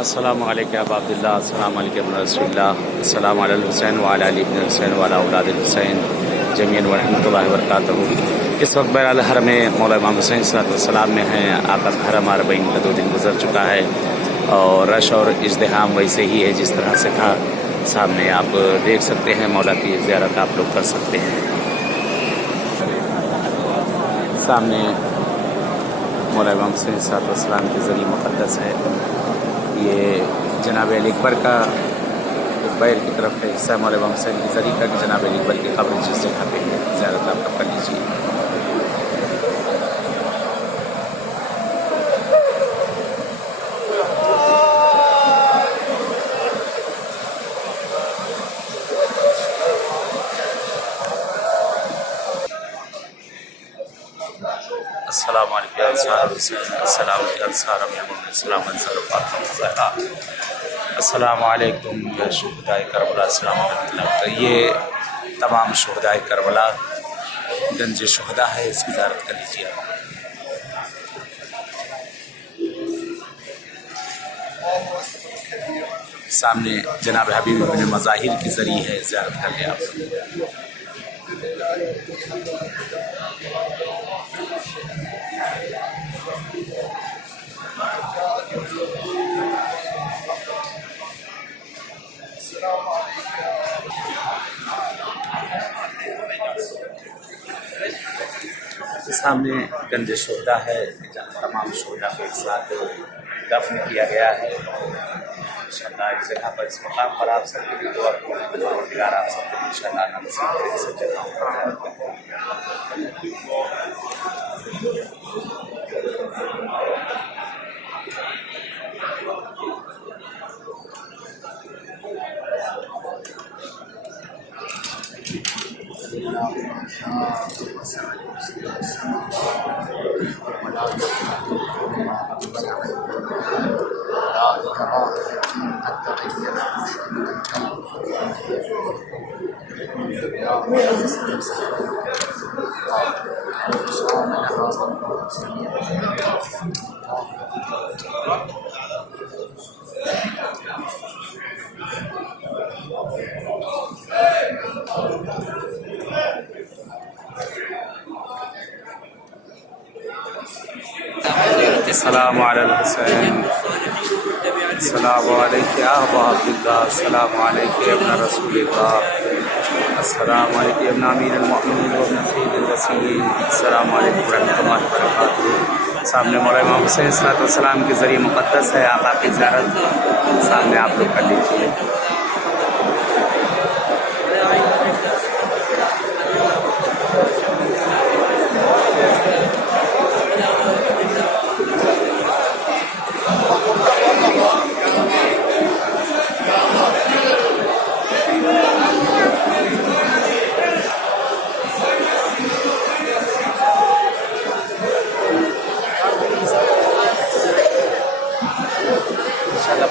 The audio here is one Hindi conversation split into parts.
अस्सलामु अलैकुम या अब्दुल्लाह, अस्सलामु अलैकुम या रसूलुल्लाह, अस्सलामु अलल हुसैन व अला अली इब्न हुसैन व अला औलादिल हुसैन जमीअन व रहमतुल्लाहि व बरकातहू। इस वक्त बहरहाल हरम में मौला इमाम हुसैन सलाम में हैं। आका हरम अरबईन का 2 दिन गुजर चुका है और रश और इज़्दिहाम वैसे ही है जिस तरह से था। सामने आप देख सकते हैं, मौला की ज़ियारत आप लोग कर सकते हैं। सामने मौला इमाम हुसैन सलाम के ज़रिए मुक़द्दस है। ये जनाब अली अकबर का बैर की तरफ का हिस्सा मौला इमाम हुसैन के ज़रिए का कि जनाब अली अकबर की कब्र जिस जगह पे है, ज़ियारत आप कर लीजिए। अस्सलामु अलैकुम अंसार हुसैन, अस्सलामु अलैकुम अंसार अमीरुल सलाम अंसार फातिमा, अस्सलामु अलैकुम या शुहदाए करबला, अस्सलामु अलैकुम। ये तमाम शुहदाए करबला गंज शुहदा है, इसकी ज़ियारत कर लीजिए आप। सामने जनाब हबीब इब्न मज़ाहिर के ज़रिए है, ज़ियारत कर लें आप। सामने गंज शुहदा है, जहाँ तमाम शुहदा को एक साथ दफन किया गया है। इंशाअल्लाह इस जगह पर, इस मकाम पर आप सबके लिए दुआ करें, परवरदिगार आप सबको इंशाअल्लाह नसीब करे इस जगह पर। अस्सलामु अलैकुम हुसैन, अस्सलामु अलैकुम या अबा अब्दुल्लाह, अस्सलामु अलैकुम या इब्न रसूलिल्लाह, अस्सलामु अलैकुम या इब्न अमीरुल मोमिनीन व इब्न सय्यिदिल रसूलीन, अस्सलामु अलैकुम व रहमतुल्लाहि व बरकातहू। सामने मौला इमाम हुसैन सलाम के ज़रिए मुक़द्दस है, आप आपकी ज़ियारत सामने आप लोग कर लीजिए।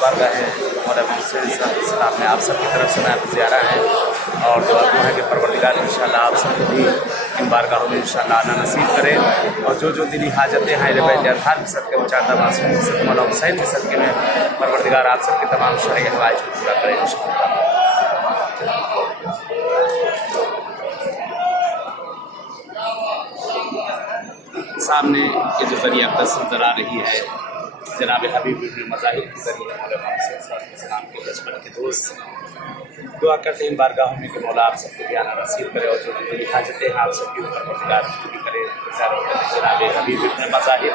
बारगाह है मौला इमाम हुसैन सलाम में आप सबकी तरफ से मैं ज़ियारा है और दुआ है कि परवरदिगार इंशाअल्लाह आप सबको भी इन बारगाहों में इंशाअल्लाह आना नसीब करे और जो दिली हाजतें हैं बैठार के सदक़े व चाहता मासूम के सदक़े मौला हुसैन के सदक़े में परवरदिगार आप सबके तमाम शरई हवाइज को पूरा करें इंशाअल्लाह। सामने ये जो ज़रिया अक़दस नज़र आ रही है जनाब हबीब इब्न मज़ाहिर के ज़रिए मौला इमाम सलाम के बचपन के दोस्त दुआ करते हैं बारगाहों में कि मौला आप सबको भी आना नसीब करे और जो भी हाजतें हैं आप सबकी ऊपर परवरदिगार पूरी करे। जनाब हबीब इब्न मज़ाहिर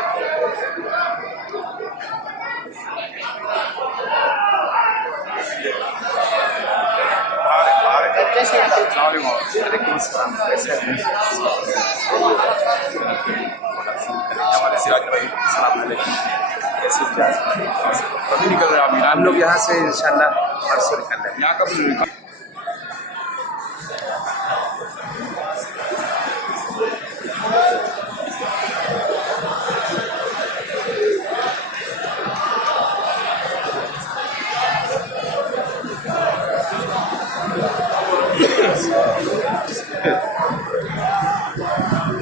कभी निकल रहे हैं हम लोग यहाँ से इंशाअल्लाह परसों निकल रहे हैं। यहाँ कब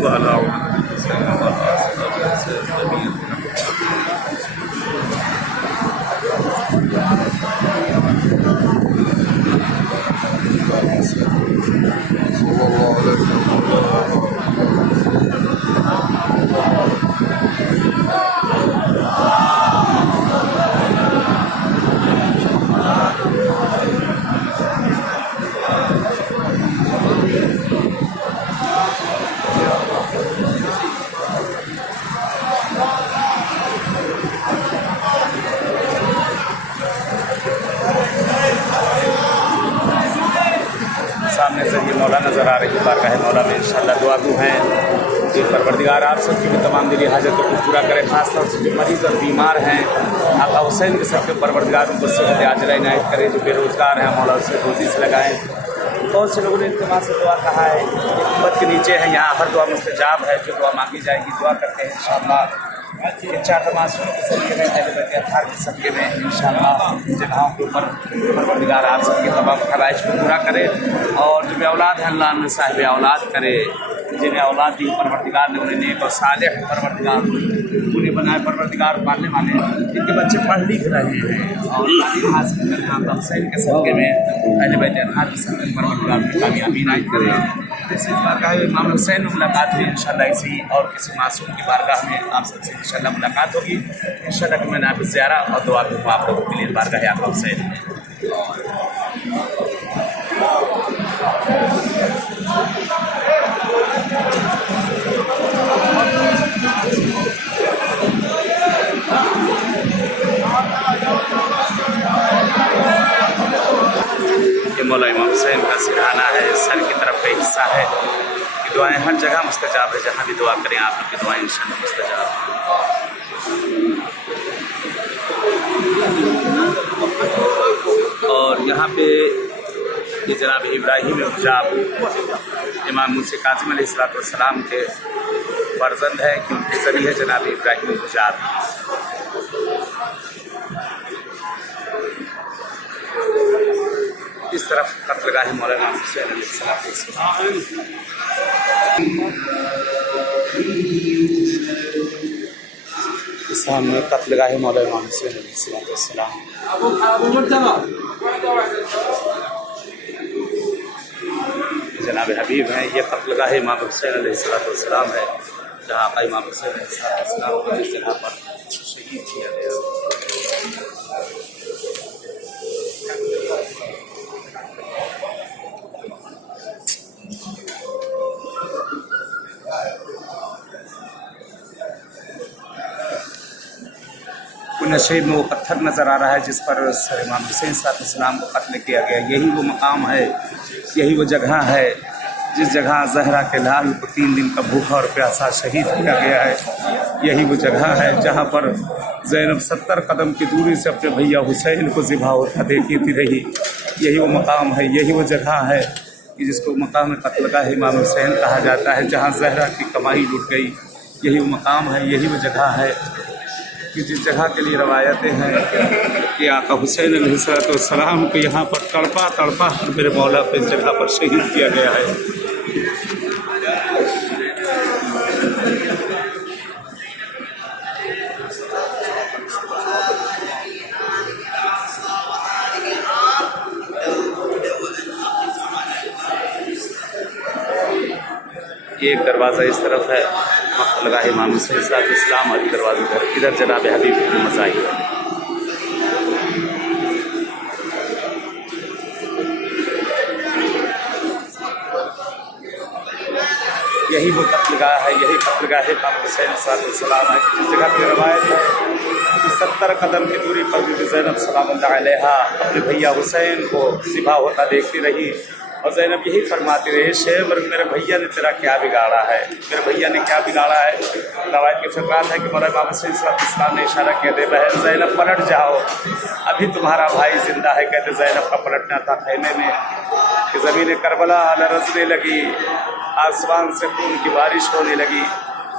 वाला मौला नज़र आ रही बारगाह मौला में इंशाअल्लाह दुआ गो हैं कि परवरदिगार आप सबकी भी तमाम दिली हाजतों को पूरा करे। खास तौर से जो मरीज़ और बीमार हैं आका हुसैन के सबके परवरदिगार उनको सेहत आजिला इनायत करे। जो बेरोज़गार हैं मौला उसे रोज़ी से लगाएँ। बहुत से लोगों ने इल्तिमा से दुआ कहा है, हिम्मत के नीचे है, यहाँ हर दुआ मुस्तजाब है, जो दुआ मांगी जाएगी दुआ करते हैं इंशाअल्लाह। ये 4 तमाशों के सदक़े में अहले बैत अत्हार के सदक़े में इंशाअल्लाह जगहों के ऊपर परवरदिगार आप सबके तमाम ख़वाहिश को पूरा करे। और जो औलाद है अल्लाह में साहिब औलाद करे, जिन्हें औलाद दी परवरदिगार ने उन्हें नेक और सालेह परवरदिगार उन्हें बनाए परवरदिगार पालने वाले इनके बच्चे पढ़ लिख रहे हैं और तालीम हासिल कर रहे हैं। हुसैन के सदक़े में अहले बैत अत्हार के सदक़े में परवरदिगार की कामयाबी इनायत करे। इस बारगाह में इमाम हुसैन में मुलाकात हुई इंशाअल्लाह इसी और किसी मासूम की बारगाह में आप सबसे इंशाअल्लाह मुलाकात होगी इंशाअल्लाह। मैं नाफिज़ ज़ियारा और दुआ दूँगा आप लोगों के लिए बारगाह आका हुसैन में। ये मौला इमाम हुसैन का सिरहाना है, सर की तरफ का हिस्सा है। ये दुआएं हर जगह मुस्तजाब है, जहाँ भी दुआ करें आप की दुआएं इंशाअल्लाह मुस्तजाब है। और यहाँ पे ये जनाब इब्राहिम हुजाब इमाम मूसा काज़िम अलैहिस्सलाम के फर्जंद है, क्योंकि सभी है जनाब इब्राहिम हुजाब। इस तरफ कत्लगाह मौलाना हुसैन अलैहिस्सलाम, इस सामने कत्लगाह मौलाना हुसैन अलैहिस्सलाम। जनाब हबीब हैं, ये कत्लगाह इमाम हुसैन अलैहिस्सलाम है, जहाँ इमाम हुसैन अलैहिस्सलाम को जिस जगह पर शहीद किया गया। नशेब में वो पत्थर नज़र आ रहा है जिस पर इमाम हुसैन सलाम को कत्ल किया गया। यही वो मकाम है, यही वो जगह है जिस जगह ज़हरा के लाल को 3 दिन का भूखा और प्यासा शहीद किया गया है। यही वो जगह है जहाँ पर ज़ैनब 70 कदम की दूरी से अपने भैया हुसैन को ज़िबा होता देखी थी रही। यही वो मकाम है, यही वो जगह है कि जिसको मकाम कत्लगाह इमाम हुसैन कहा जाता है, जहाँ ज़हरा की कमाई लुट गई। यही वो मकाम है, यही वो जगह है कि जिस जगह के लिए रवायतें हैं कि आका हुसैन अलैहिस्सलाम को यहाँ पर तड़पा तड़पा मेरे मौला पे इस जगह पर शहीद किया गया है। ये एक दरवाज़ा इस तरफ है कत्लगाह इमाम हुसैन अलैहिस्सलाम, और दरवाज़ा इधर जनाब हबीब की मज़ाहिर है। यही वो कत्लगाह है, यही कत्लगाह इमाम हुसैन अलैहिस्सलाम है जिस जगह की रवायत है कि 70 कदम की दूरी पर भी ज़ैनब सलामुल्लाह अलैहा अपने भैया हुसैन को ज़िबा होता देखती रही। और ज़ैनब यही फरमाती रही, शेवर मेरे भैया ने तेरा क्या बिगाड़ा है, मेरे भैया ने क्या बिगाड़ा है। रवायत के फ़िक़ात है कि मौला इमाम हुसैन सलाम ने इशारा किया, दे बहन ज़ैनब पलट जाओ, अभी तुम्हारा भाई ज़िंदा है। कहते ज़ैनब का पलटना था खैमे में कि ज़मीन करबला लरज़ने लगी, आसमान से खून की बारिश होने लगी।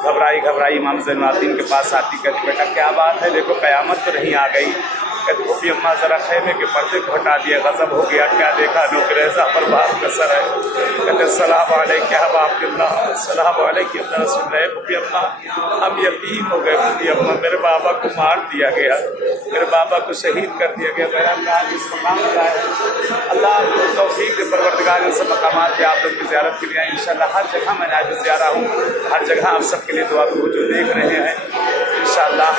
घबराई घबराई इमाम ज़ैनुलआबिदीन के पास आती, कहती बेटा क्या बात है, देखो क़यामत तो नहीं आ गई। कहते भूपी अम्मा ज़रा खैमे के पर्दे को हटा दिया, गज़ब हो गया, क्या देखा, नौकरेज़ा पर बाप का सर है। कहते सलाम अलैका या अब्दुल्लाह, सलाम अलैका या रसूलल्लाह। भूपी अम्मा हम यतीम हो गए, भूपी अम्मा मेरे बाबा को मार दिया गया, मेरे बाबा को शहीद कर दिया गया। मेरा अल्लाह जिस मकाम पर आए, अल्लाह आपको तौफीक दे, परवरदिगार इन सब मकामात पे आप लोग की ज़ियारत के लिए आए। इंशाअल्लाह हर जगह मैं नायब ज़ियारा हूँ, हर जगह आप सबके लिए दुआ को जो देख रहे हैं इंशाअल्लाह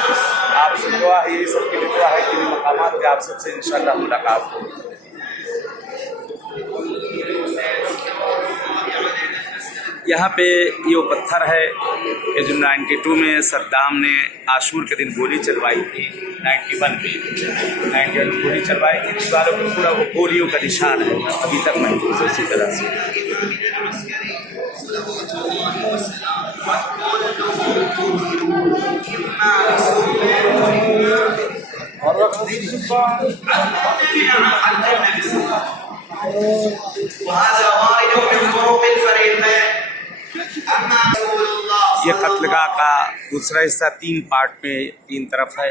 आपसे दुआ है, यही सबके लिए दुआ है कि मकामात पे आप सबसे इंशाअल्लाह मुलाकात हो। यहाँ पे ये वो पत्थर है ये जो 92 में सद्दाम ने आशूर के दिन गोली चलवाई थी, 91 में गोली चलवाई थी, दीवारों पर पूरा वो गोलियों का निशान है, अभी तक महफूज है। इसी तरह से ये कत्लगाह का दूसरा हिस्सा 3 पार्ट में 3 तरफ है।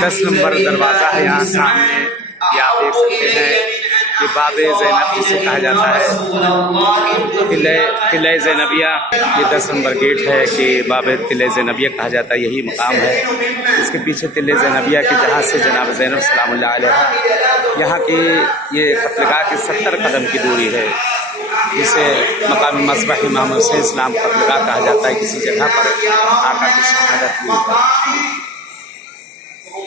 10 नंबर दरवाज़ा है यहाँ सामने, ये आप देख सकते हैं कि बाबे ज़ैनब जिसे कहा जाता है, किले ज़ैनबिया। ये 10 नंबर गेट है कि बाबे किले ज़ैनबिया कहा जाता है, यही मकाम है। इसके पीछे किले ज़ैनबिया के जहाँ से जनाब ज़ैनब सलामुल्लाह अलैहा यहाँ की ये कत्लगाह की 70 कदम की दूरी है, जिसे मकाम मस्बह इमाम हुसैन इस्लाम कत्लगाह कहा जाता है। किसी जगह पर आका की शहादत हुई।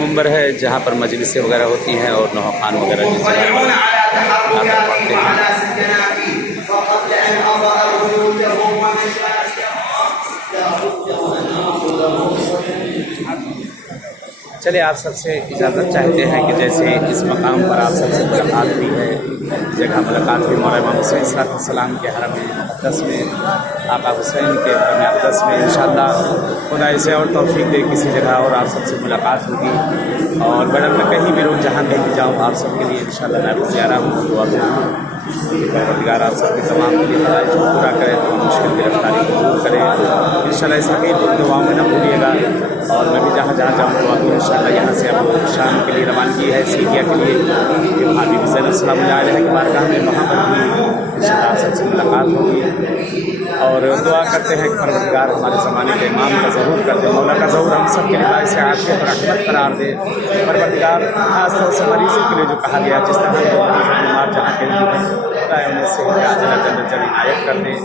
मुंबर है जहाँ पर मजलिसें वगैरह होती हैं और नौखान वगैरह जिस जगह पर आकर पढ़ते हैं। चलिए आप सबसे इजाज़त चाहते हैं कि जैसे इस मकाम पर आप सबसे मुलाकात हुई है, इस जगह मुलाकात हुई मौला इमाम हुसैन सलाम के हरम मुक़द्दस में, आका हुसैन के हरम मुक़द्दस में। इंशाअल्लाह खुदा इसे और तौफीक दे किसी जगह और आप सबसे मुलाकात होगी। और बड़े में कहीं भी रोज़ जहाँ कहीं जाऊँ आप सबके लिए इंशाअल्लाह मैं भी ज़ियारा हूँ, दुआ करूँ परवरदिगार आप सबके तमाम के लिए हदायत को पूरा करें, तो मुश्किल गिरफ्तारी को दूर करें इंशाअल्लाह। इस हकीर को दुआ में न भूलिएगा। और मैं भी जहाँ जहाँ जाऊँ दुआ करूँ इंशाअल्लाह। यहाँ से अब शाम के लिए रवानगी है सीरिया के लिए, भाभी ज़ैनब सलामुल्लाह अलैहा की बारगाह में, वहाँ पर भी इंशाअल्लाह आप सबसे मुलाकात होगी। और दुआ करते हैं कि परवरदिगार हमारे ज़माने के इमाम का ज़हूर कर दे, मौला का ज़हूर हम सब के लिए बाइस आफ़ियत और रहमत करार दे। परवरदिगार खास तौर से मरीज़ों के लिए जो कहा गया, जिस तरह के बीमार जहाँ के लिए उन्हें से इनायत कर दें।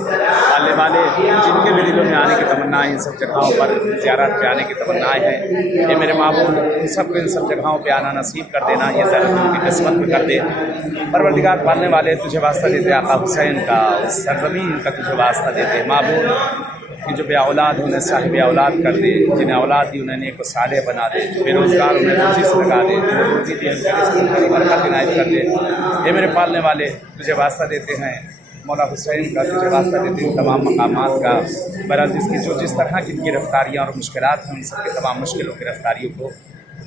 आने वाले जिनके भी दिलों में आने की तमन्नाएँ, इन सब जगहों पर ज़ियारत पे आने की तमन्नाएँ हैं, ये मेरे माबूद इन सब को इन सब जगहों पे आना नसीब कर देना, ये ज़ियारत उनकी किस्मत में कर दे। परवरदिगार पालने वाले तुझे वास्ता देते आका हुसैन का, सरज़मीन का तुझे वास्ता देते माबूद कि जो बे-औलाद उन्हें साहिब औलाद कर दे, जिन्हें औलाद दी उन्हें नेक सालेह बना दे, जो बेरोज़गार उन्हें रोज़ी से लगा दे, जिन्हें रोज़ी दी उनकी बरकत इनायत कर दे। ये मेरे पालने वाले तुझे वास्ता देते हैं मौला हुसैन का, तुझे वास्ता देते हैं तमाम मकामात का। बहरहाल जिसकी जिस तरह की गिरफ्तारियाँ और मुश्किलात हैं, उन सबके तमाम मुश्किलों गिरफ्तारियों को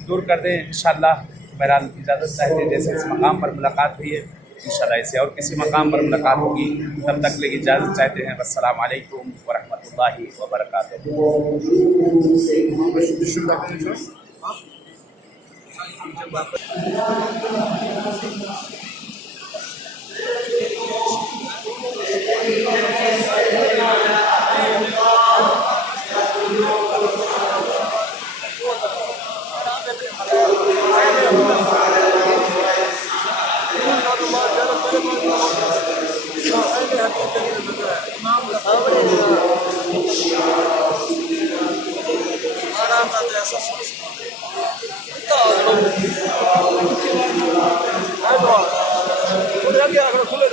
दूर कर दें इंशाअल्लाह। बहरहाल इजाज़त चाहते हैं, जैसे इस मकाम पर मुलाकात हुई है इंशाअल्लाह ऐसे और किसी मकाम पर मुलाकात होगी, तब तक के लिए इजाज़त चाहते हैं। अस्सलाम वालेकुम व रहमतुल्लाहि व बरकातुहू। खुले